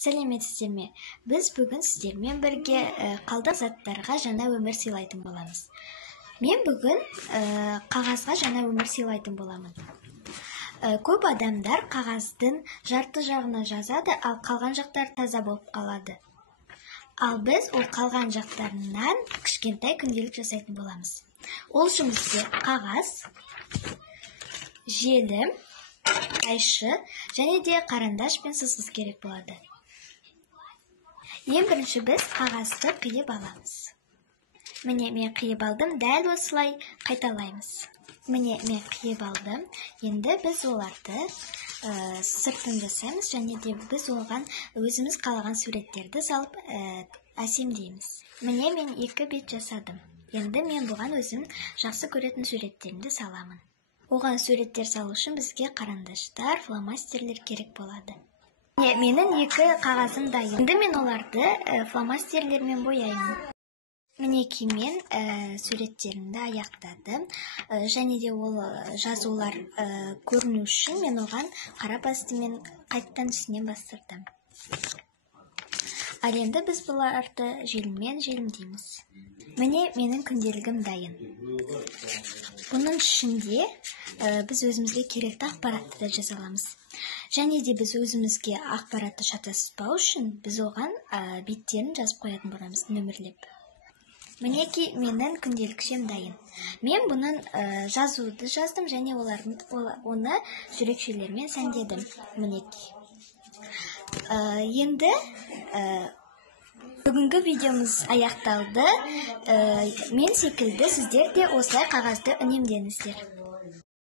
Сәлеметсіздер ме? Біз бүгін сіздермен бірге қалдық заттарға жаңа өмір сыйлайтын боламыз. Мен бүгін қағазға жаңа өмір сыйлайтын боламын. Көп адамдар қағаздың жарты жағына жазады, ал қалған жақтар таза болып қалады. Ал біз ол қалған жақтарынан кішкентай күнделік жасайтын боламыз. Ол үшін бізге қағаз, желім, қайшы және де қарандаш пен сызғыш керек болады. Ең бірінші біз қағазды қиып аламыз. Міне мен қиып алдым, дәл осылай қайталаймыз. Міне мен қиып алдым. Енді біз оларды сыртын жасаймыз және де біз оған өзіміз қалаған суреттерді салып әсемдейміз. Міне мен 2 бет жасадым. Енді мен бұған өзім жақсы көретін суреттерімді саламын. Оған суреттер салу үшін бізге қарандаштар, фломастерлер керек болады. Менің 2 қағазым дайын. Енді мен оларды фломастерлермен бояймын. Мінекей мен суреттерімді аяқтадым. Және де ол жазулар көріну үшін мен оған қара пастымен қайттан үстінен бастырдым. Ал енді біз бұларды желіммен желімдейміз. Міне менің күнделігім дайын. Бұның ішінде біз өзімізге керекті ақпаратты да жаза аламыз. Және де біз өзімізге ақпаратты шатаспау үшін біз оған беттерін жазып қоятын боламыз, нөмірлеп. Мінекей менің күнделікшем дайын. Мен бұның жазуды жаздым және оны жүрекшелермен сәндедім. Мінекей. Енді бүгінгі видеомыз аяқталды. Мен секілді сіздер де осылай қағазды үнемдеңіздер.